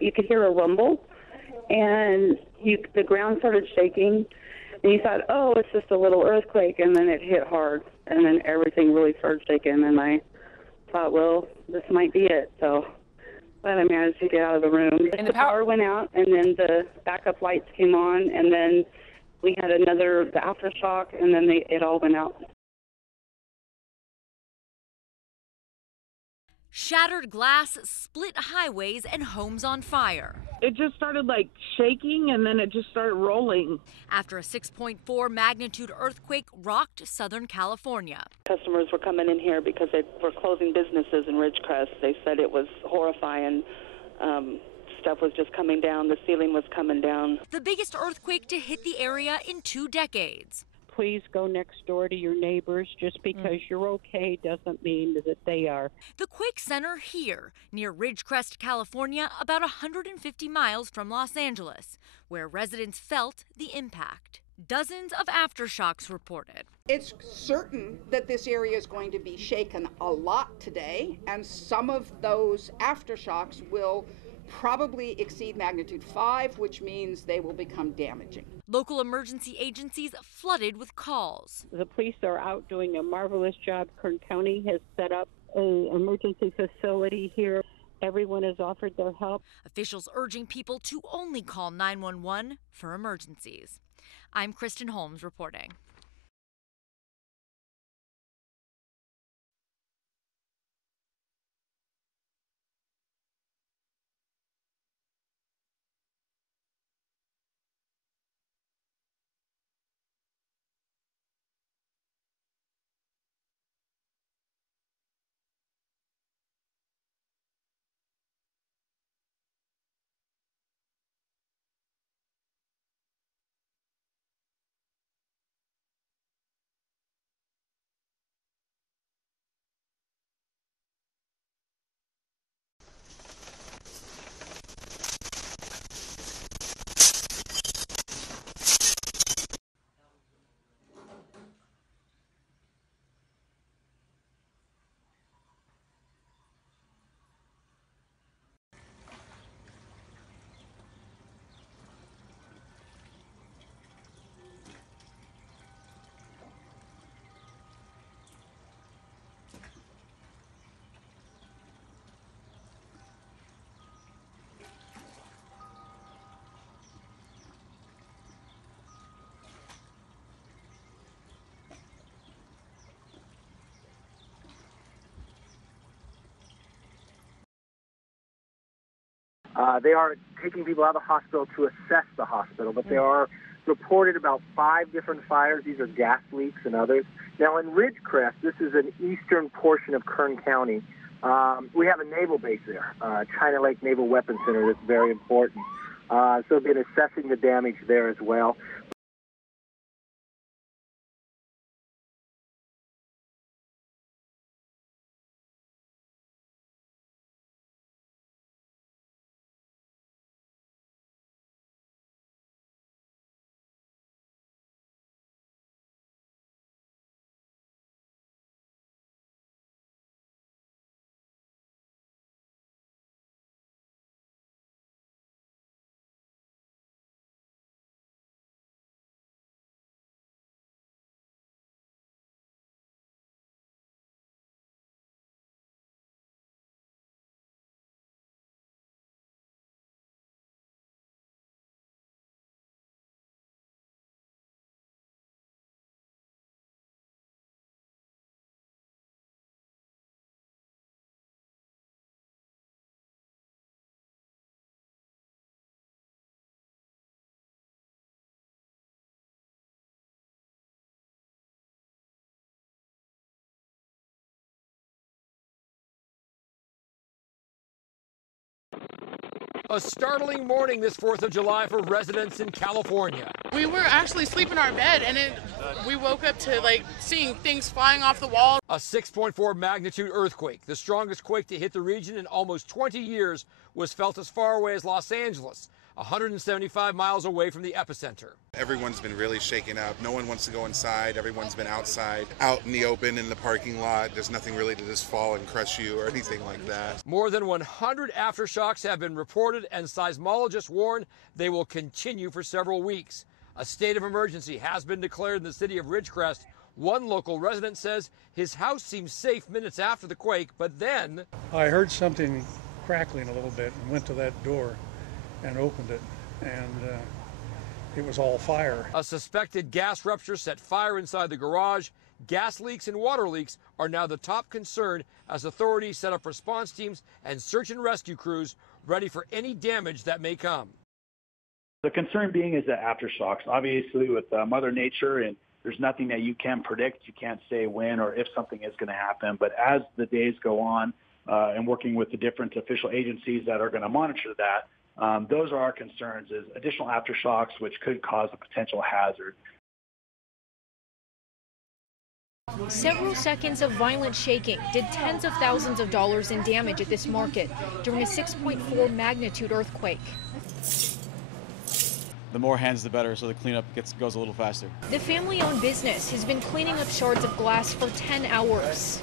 You could hear a rumble, and the ground started shaking, and you thought, oh, it's just a little earthquake, and then it hit hard, and then everything really started shaking, and I thought, well, this might be it, so... But I managed to get out of the room. And the power went out, and then the backup lights came on, and then we had the aftershock, and then it all went out. Shattered glass, split highways, and homes on fire. It just started shaking, and then it just started rolling. After a 6.4 magnitude earthquake rocked Southern California. Customers were coming in here because they were closing businesses in Ridgecrest. They said it was horrifying. Stuff was just coming down. The ceiling was coming down. The biggest earthquake to hit the area in 2 decades. Please go next door to your neighbors. Just because you're okay doesn't mean that they are. The quake center here, near Ridgecrest, California, about 150 miles from Los Angeles, where residents felt the impact. Dozens of aftershocks reported. It's certain that this area is going to be shaken a lot today, and some of those aftershocks will probably exceed magnitude 5, which means they will become damaging. Local emergency agencies flooded with calls. The police are out doing a marvelous job. Kern County has set up an emergency facility here. Everyone has offered their help. Officials urging people to only call 911 for emergencies. I'm Kristen Holmes reporting. They are taking people out of the hospital to assess the hospital, but there are reported about 5 different fires. These are gas leaks and others. Now, in Ridgecrest, this is an eastern portion of Kern County. We have a naval base there, China Lake Naval Weapons Center. That's very important. So we've been assessing the damage there as well. A startling morning this 4th of July for residents in California. We were actually sleeping in our bed, and we woke up to seeing things flying off the wall. A 6.4 magnitude earthquake, the strongest quake to hit the region in almost 20 years, was felt as far away as Los Angeles. 175 miles away from the epicenter. Everyone's been really shaken up. No one wants to go inside. Everyone's been outside, out in the open in the parking lot. There's nothing really to just fall and crush you or anything like that. More than 100 aftershocks have been reported, and seismologists warn they will continue for several weeks. A state of emergency has been declared in the city of Ridgecrest. One local resident says his house seemed safe minutes after the quake, but then I heard something crackling a little bit and went to that door and opened it, and it was all fire. A suspected gas rupture set fire inside the garage. Gas leaks and water leaks are now the top concern as authorities set up response teams and search and rescue crews ready for any damage that may come. The concern being is the aftershocks. Obviously, with Mother Nature, and there's nothing that you can predict. You can't say when or if something is going to happen. But as the days go on, and working with the different official agencies that are going to monitor that, those are our concerns, is additional aftershocks, which could cause a potential hazard. Several seconds of violent shaking did tens of thousands of dollars in damage at this market during a 6.4 magnitude earthquake. The more hands, the better, so the cleanup goes a little faster. The family-owned business has been cleaning up shards of glass for 10 hours.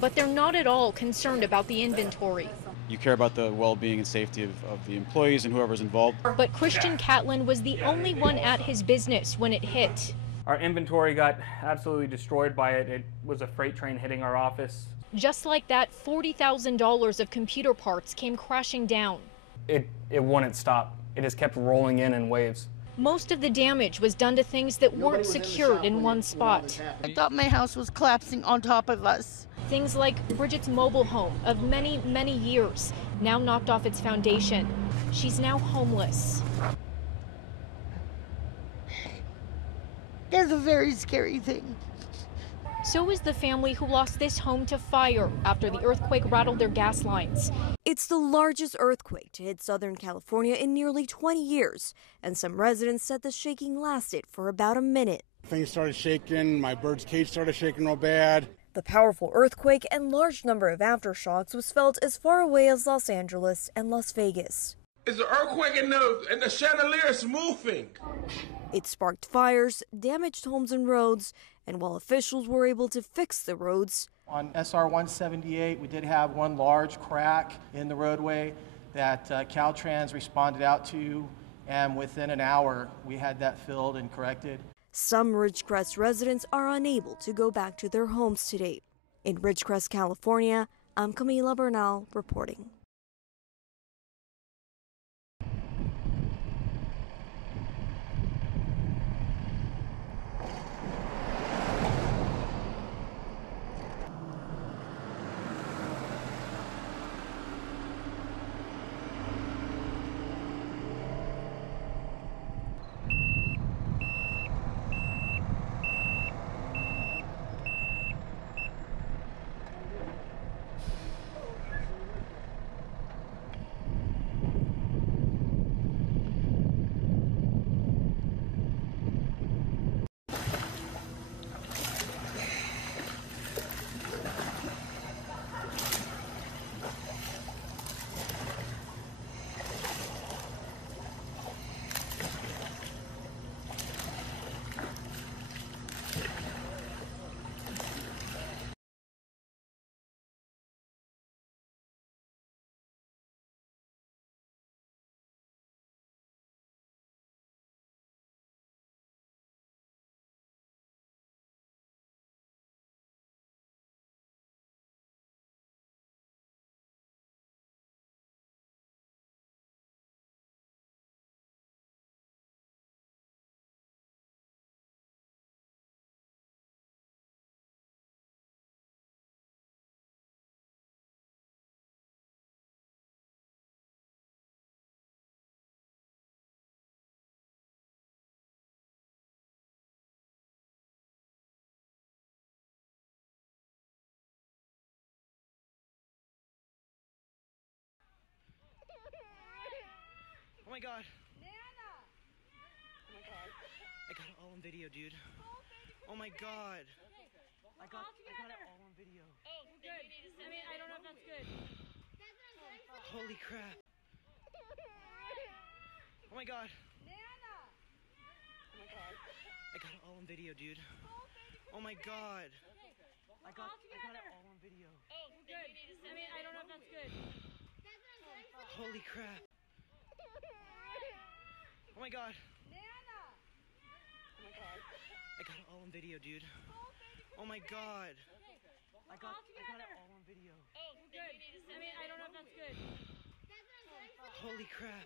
But they're not at all concerned about the inventory. You care about the well-being and safety of the employees and whoever's involved. But Christian Catlin was the only one at his business when it hit. Our inventory got absolutely destroyed by it. It was a freight train hitting our office. Just like that, $40,000 of computer parts came crashing down. It wouldn't stop. It has kept rolling in waves. Most of the damage was done to things that weren't secured in one spot. I thought my house was collapsing on top of us. Things like Bridget's mobile home of many, many years, now knocked off its foundation. She's now homeless. That's a very scary thing. So is the family who lost this home to fire after the earthquake rattled their gas lines. It's the largest earthquake to hit Southern California in nearly 20 years, and some residents said the shaking lasted for about a minute. Things started shaking, my bird's cage started shaking real bad. The powerful earthquake and large number of aftershocks was felt as far away as Los Angeles and Las Vegas. It's an earthquake and the chandelier is moving. It sparked fires, damaged homes and roads, and while officials were able to fix the roads, on SR 178, we did have one large crack in the roadway that Caltrans responded out to, and within an hour, we had that filled and corrected. Some Ridgecrest residents are unable to go back to their homes today. In Ridgecrest, California, I'm Camila Bernal reporting. Oh my god. Nana! Oh my god. I got it all on video, dude. Oh my god. I got it all on video. Oh, good. I mean, I don't know if that's good. Holy crap. my god. Oh my god. I got it all on video, dude. Oh my god. I got it all on video. Oh, good. I mean, I don't know if that's good. Holy crap. Oh my god. Oh my god. I got it all on video, dude. Oh my god. I got it all on video. Oh, good. I mean, I don't know if that's good. Holy crap.